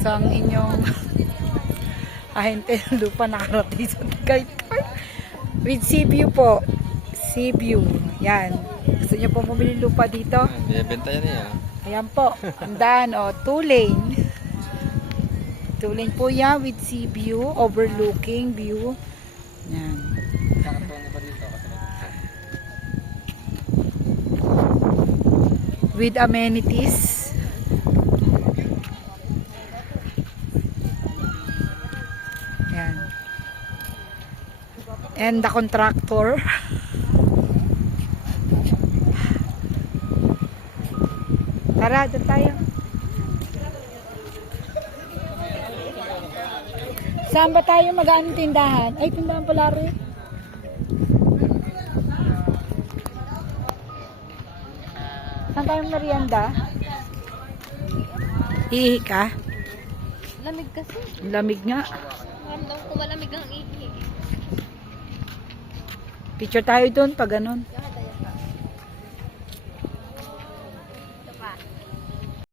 Sang inyong ahente ng lupa nakarating sa Tagaytay. With sea view po. Sea view. Yan. Gusto niyo po bumili lupa dito? Benta yan eh. Ayan po. Tandaan o. 2 lane. 2 lane po yan with sea view. Overlooking view. Yan. With amenities. Yan. And the contractor. Tara, doon tayo. Saan ba tayo mag-aanong tindahan? Ay, tindahan pala rin. Saan tayo merienda? Ihi ka? Lamig kasi. Lamig nga. Ramdam ko malamig ang ihi. Picture tayo doon pag ganun. Lahat